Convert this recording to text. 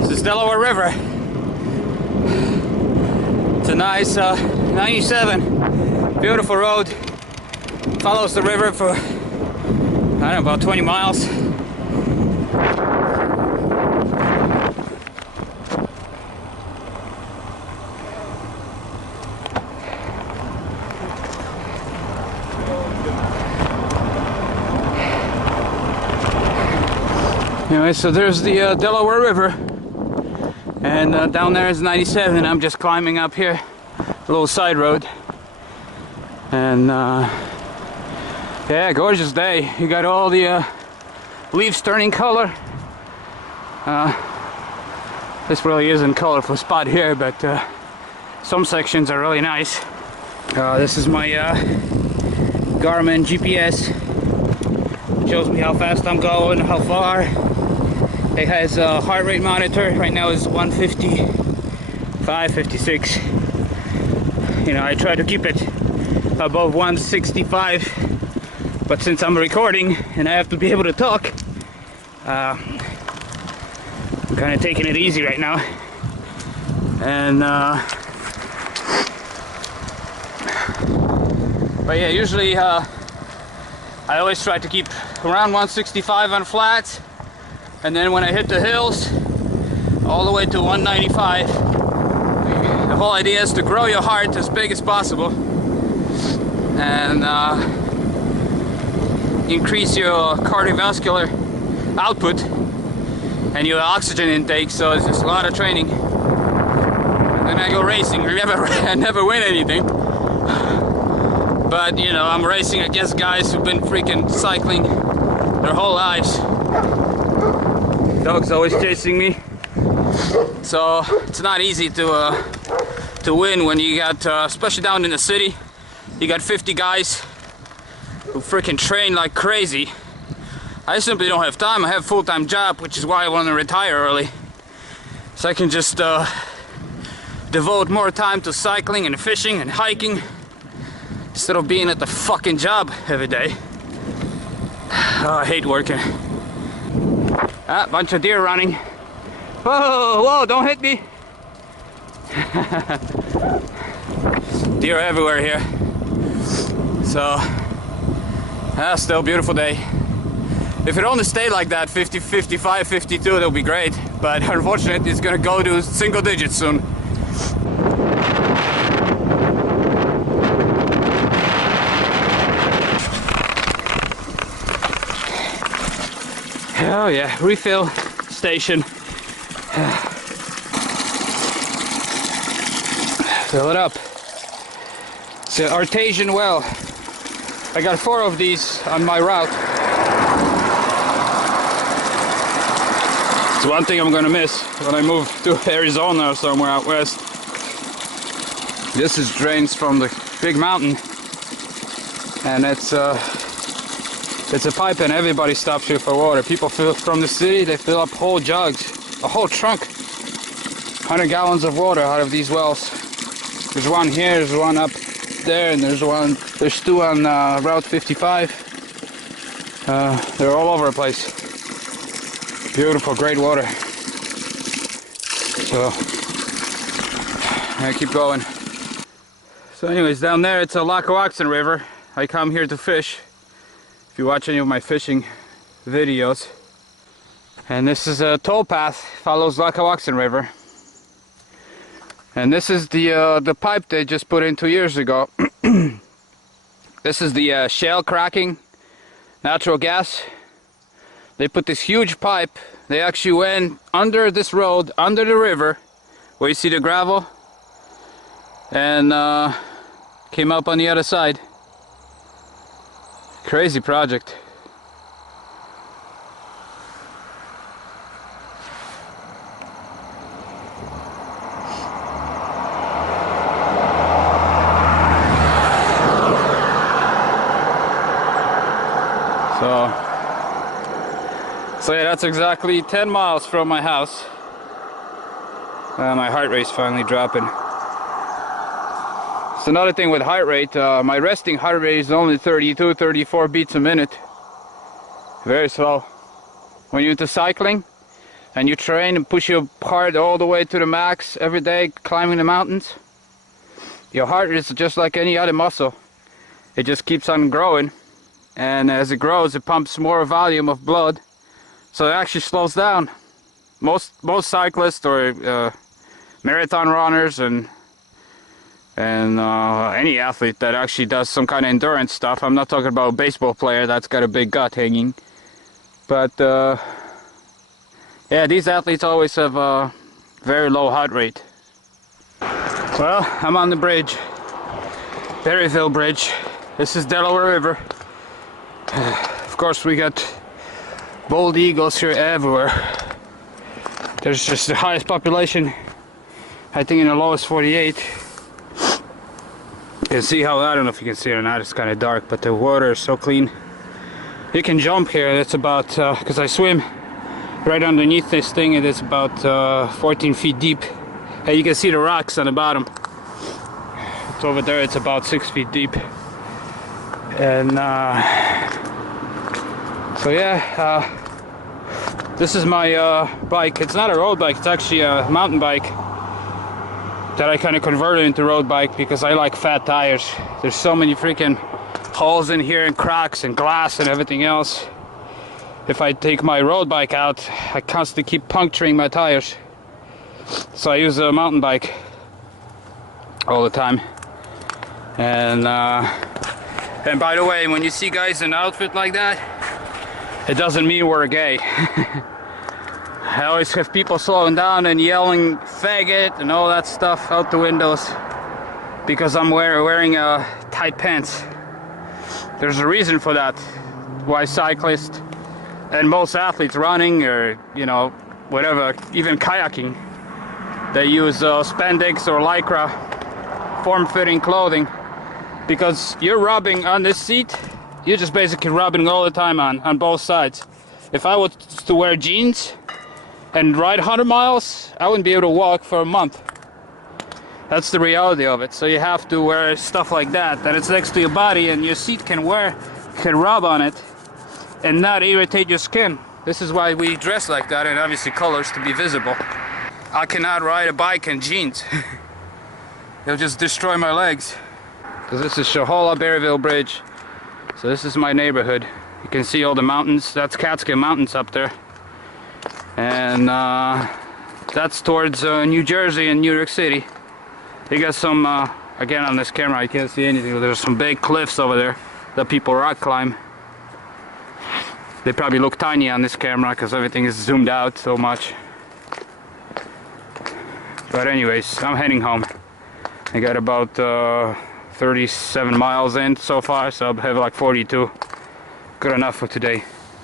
This is Delaware River. It's a nice 97, beautiful road. Follows the river for, I don't know, about 20 miles. Anyway, so there's the Delaware River, and down there is 97. I'm just climbing up here, a little side road, and yeah, gorgeous day. You got all the leaves turning color. This really isn't colorful spot here, but some sections are really nice. This is my Garmin GPS. It shows me how fast I'm going, how far. It has a heart rate monitor. Right now it's 155, 56. You know, I try to keep it above 165, but since I'm recording and I have to be able to talk, I'm kind of taking it easy right now. And but yeah, usually I always try to keep around 165 on flats. And then when I hit the hills, all the way to 195. The whole idea is to grow your heart as big as possible and increase your cardiovascular output and your oxygen intake. So it's just a lot of training. And then I go racing. I never win anything, but you know, I'm racing against guys who've been freaking cycling their whole lives. Dog's always chasing me, so it's not easy to win when you got, especially down in the city, you got 50 guys who freaking train like crazy. I simply don't have time. I have a full-time job, which is why I want to retire early, so I can just devote more time to cycling and fishing and hiking instead of being at the fucking job every day. Oh, I hate working. Ah, bunch of deer running. Whoa, whoa, don't hit me. Deer everywhere here. So, still a beautiful day. If it only stayed like that, 50, 55, 52, that would be great. But unfortunately, it's gonna go to single digits soon. Oh yeah, refill station. Fill it up. It's an artesian well. I got 4 of these on my route. It's one thing I'm gonna miss when I move to Arizona or somewhere out west. This is drains from the big mountain, and it's a pipe, and everybody stops here for water. People fill from the city, they fill up whole jugs, a whole trunk, 100 gallons of water out of these wells. There's one here, there's one up there, and there's 2 on Route 55. They're all over the place. Beautiful, great water. So, I keep going. So anyways, down there it's a Lackawaxen River. I come here to fish. If you watch any of my fishing videos. And this is a toll path, follows Lackawaxen River. And this is the pipe they just put in 2 years ago. This is the shale cracking natural gas. They put this huge pipe. They actually went under this road, under the river, where you see the gravel, and came up on the other side. Crazy project. So yeah, that's exactly 10 miles from my house. My heart rate's finally dropping. It's another thing with heart rate. My resting heart rate is only 32, 34 beats a minute. Very slow. when you're into cycling and you train and push your heart all the way to the max every day climbing the mountains, your heart is just like any other muscle. It just keeps on growing, and as it grows it pumps more volume of blood, so it actually slows down. Most cyclists or marathon runners and any athlete that actually does some kind of endurance stuff, I'm not talking about a baseball player that's got a big gut hanging, but yeah, these athletes always have a very low heart rate. Well, I'm on the bridge, Berryville Bridge. This is Delaware River. Of course we got bald eagles here everywhere. There's just the highest population, I think, in the lowest 48. You can see how, I don't know if you can see it or not, it's kind of dark, but the water is so clean. You can jump here. It's about, because I swim right underneath this thing, and it's about 14 feet deep. And you can see the rocks on the bottom. It's over there, it's about 6 feet deep. And so yeah, this is my bike. It's not a road bike, it's actually a mountain bike that I kind of converted into road bike because I like fat tires. There's so many freaking holes in here and cracks and glass and everything else. If I take my road bike out, I constantly keep puncturing my tires. So I use a mountain bike all the time. And by the way, when you see guys in an outfit like that, it doesn't mean we're gay. I always have people slowing down and yelling faggot and all that stuff out the windows because I'm wearing tight pants. There's a reason for that. Why cyclists and most athletes running, or you know, whatever, even kayaking, they use spandex or lycra form-fitting clothing, because you're rubbing on this seat, you're just basically rubbing all the time on both sides. If I was to wear jeans and ride 100 miles, I wouldn't be able to walk for a month. That's the reality of it. So you have to wear stuff like that it's next to your body, and your seat can rub on it and not irritate your skin. This is why we dress like that, and obviously colors to be visible. I cannot ride a bike in jeans. It'll just destroy my legs. So this is Shohola Berryville Bridge. So this is my neighborhood. You can see all the mountains. That's Catskill Mountains up there. And that's towards New Jersey and New York City. You got some, again on this camera I can't see anything, there's some big cliffs over there that people rock climb. They probably look tiny on this camera because everything is zoomed out so much. But anyways, I'm heading home. I got about 37 miles in so far, so I have like 42. Good enough for today.